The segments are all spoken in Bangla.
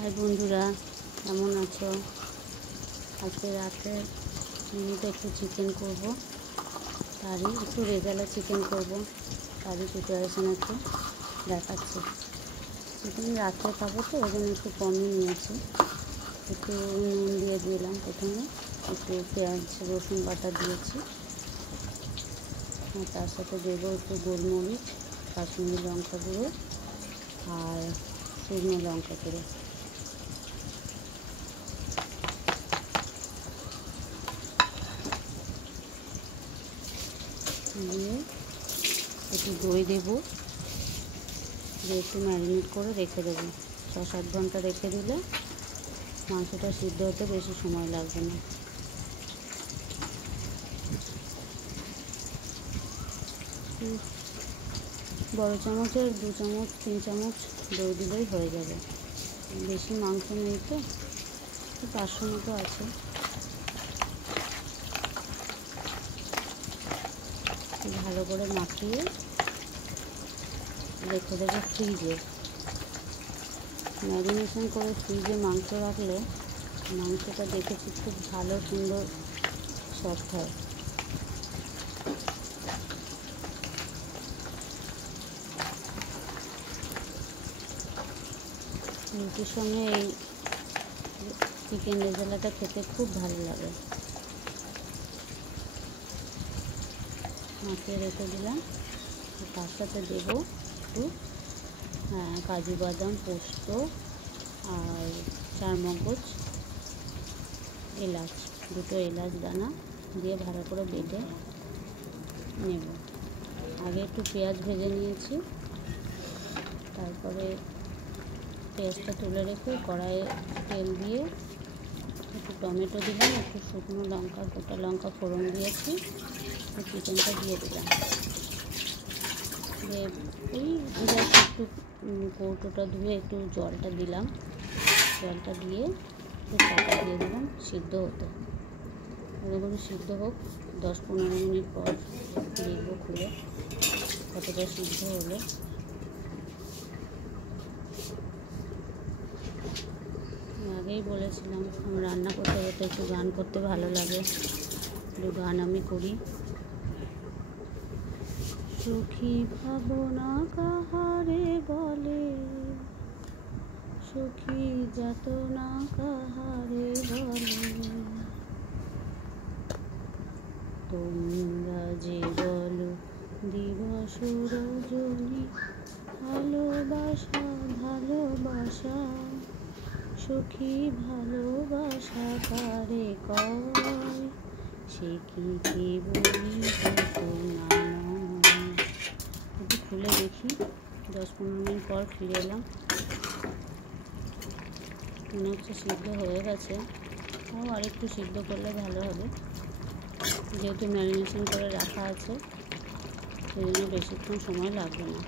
হাই বন্ধুরা, কেমন আছো? আজকে রাতে তো একটু চিকেন করব, তারই একটু রেজালা চিকেন করব, তারই প্রিপারেশান একটু দেখাচ্ছি। চিকেন রাত্রে খাবো তো ওই জন্য একটু কমই নিয়েছি। একটু নুন দিয়ে দিলাম, প্রথমে একটু পেঁয়াজ রসুন বাটা দিয়েছি, আর তার সাথে দেবো একটু গোলমরিচ, কাশ্মীরি লঙ্কা গুঁড়ো আর শুকনো লঙ্কা গুঁড়ো। দিয়ে একটু দই দেবো, দিয়ে একটু ম্যারিনেট করে রেখে দেবো। 6-7 ঘন্টা রেখে দিলে মাংসটা সিদ্ধ হতে বেশি সময় লাগবে না। বড় চামচের 2 চামচ 3 চামচ দই দিলেই হয়ে যাবে। বেশি মাংস নেই তো, 500 মতো আছে। ভালো করে মাখিয়ে রেখে দেবো ফ্রিজে। ম্যারিনেশন করে ফ্রিজে মাংস রাখলে মাংসটা দেখেছি খুব ভালো সুন্দর সফট হয়। রুটির সঙ্গে এই চিকেন রেজালাটা খেতে খুব ভালো লাগে। মাখিয়ে রেখে দিলাম, তার সাথে দেবো একটু কাজু বাদাম, পোস্ত আর 4 মগজ, এলাচ, 2টো এলাচ দানা দিয়ে ভালো করে বেটে নেব। আগে একটু পেঁয়াজ ভেজে নিয়েছি, তারপরে পেঁয়াজটা তুলে রেখে কড়াইয়ে তেল দিয়ে একটু টমেটো দিলাম, একটু শুকনো লঙ্কা, গোটা লঙ্কা ফোড়ন দিয়েছি, চিকেনটা দিয়ে দিলাম। দিয়ে এই জাস্ট একটু কৌটোটা ধুয়ে একটু জলটা দিলাম, জলটা দিয়ে একটু চাপা দিয়ে দিলাম সিদ্ধ হতে। এগুলো সিদ্ধ হোক, 10-15 মিনিট পর দেখবো খুলে কতটা সিদ্ধ হলো। আগেই বলেছিলাম আমার রান্না করতে করতে একটু গান করতে ভালো লাগে, একটু গান আমি করি। সখী ভাবনা কাহারে বলে, সখী যাতনা কাহারে বলে, তোমরা যে বলো দিবস রজনী, ভালোবাসা ভালোবাসা, সখী ভালোবাসা কারে কয়, সে কি বলি না। একটু খুলে দেখি, 10-15 মিনিট পর ফিরে এলাম। মনে হচ্ছে সিদ্ধ হয়ে গেছে, আর একটু সিদ্ধ করলে ভালো হবে, যেহেতু ম্যারিনেশন করে রাখা আছে সেই জন্য বেশিক্ষণ সময় লাগবে না।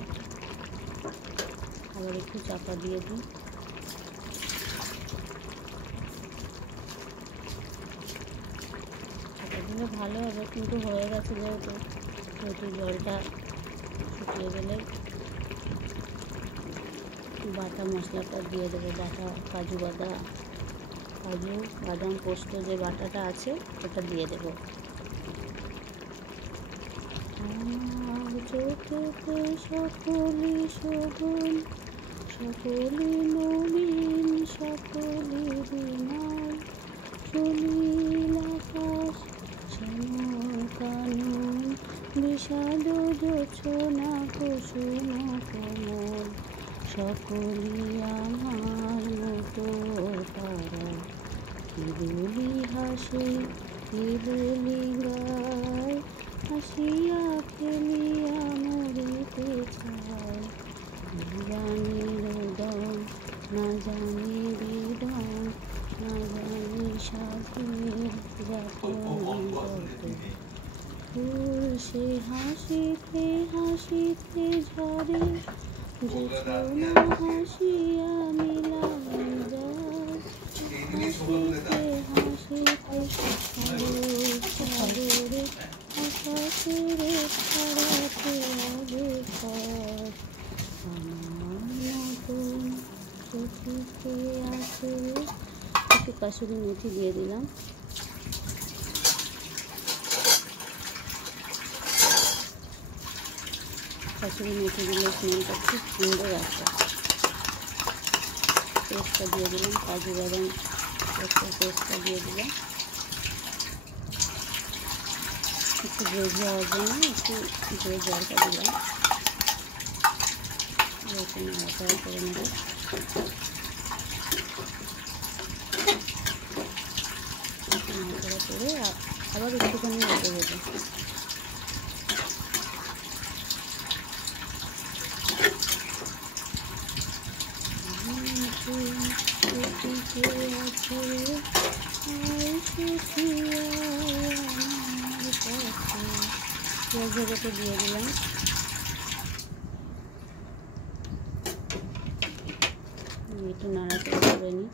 আবার একটু চাপা দিয়ে দিই। চাপা দিলে ভালো হবে, কিন্তু হয়ে গেছে যেহেতু জলটা শুকিয়ে গেলে বাটা মশলাটা দিয়ে দেবো। বাটা কাজু বাদাম পোস্ত যে বাটাটা আছে ওটা দিয়ে দেবো। আমার চোখেতে সকলি শোভন, সকলি নবীন, সকলি বিনয়, সলিল আকাশ শ্যামল কানন, বিষাদ জোছনা কুসুম কোমল, সকলি আমার মতো তারা, কেবলি হাসে কেবলি গায়, হাসিয়া খেলিয়া মরিতে চায়, না জানি রোদন, না জানি বেদন, না জানি সাধের যাতন কত, ফুল সে হাসিতে হাসিতে ঝরে, জোছনা হাসিয়া মিলাই যায়, হাসিতে হাসিতে সাগরে আকাশের ছাড়াতে হবে পথ, আমার মতন সুখী কে আছে। একটু কাসুরি মেথি দিয়ে দিলাম। কাসুরি মেথি দিলে স্মেলটা খুব সুন্দর আসে। পেস্টটা দিয়ে দিলাম, কাজু বাদাম পেস্টটা দিয়ে দিলাম। একটু গ্রেভি হওয়ার জন্য একটু জলটা দিলাম। রসুন নাড়াচাড়া করে নেব। নাড়াচাড়া করে আবার একটুখানি নেড়ে দেবো। পেঁয়াজ ভেজেতে দিয়ে দিলাম। একটু নাড়াচাড়া করে নিই।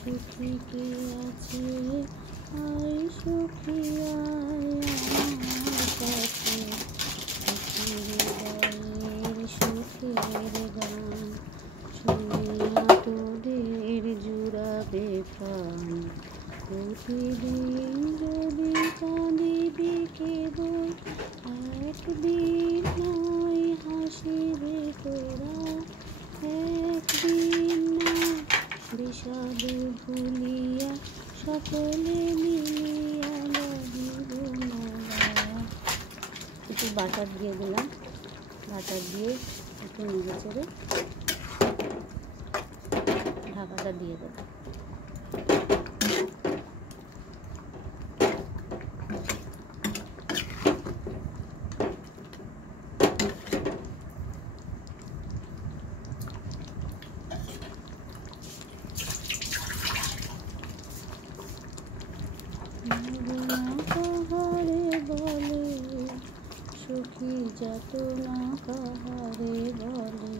সুখী কে আছে, আয় সুখী আয় আমার কাছে, সুখের গান শুনিয়া তোদের জুড়াবে প্রাণ। প্রতিদিন যদি কাঁদিবি কেবল, একদিন নয় হাসিবে তোরা, একদিন বিষাদ ভুলিয়া সকলে মিলিয়া গাহিব মোরা। একটু বাটার দিয়ে দিলাম। বাটার দিয়ে একটু নেড়ে চেড়ে ঢাকাটা দিয়ে দেবো। কাহারে বলে সুখী যাতনা, কাহারে বলে।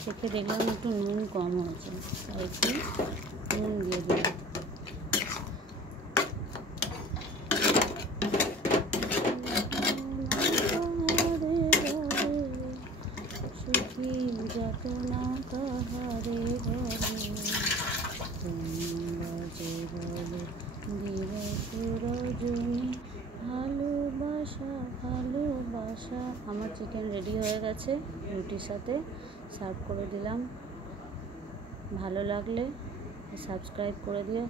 খেতে দেখলাম একটু নুন কম হয়েছে, তাই একটু নুন দিয়ে দিলাম। সুখী যাতনা কাহারে বলে, তোমরা যে বলে দিবস রজনী, ভালোবাসা ভালোবাসা। আমার চিকেন রেডি হয়ে গেছে, রুটির সাথে সার্ভ করে দিলাম। ভালো লাগলে সাবস্ক্রাইব করে দিও।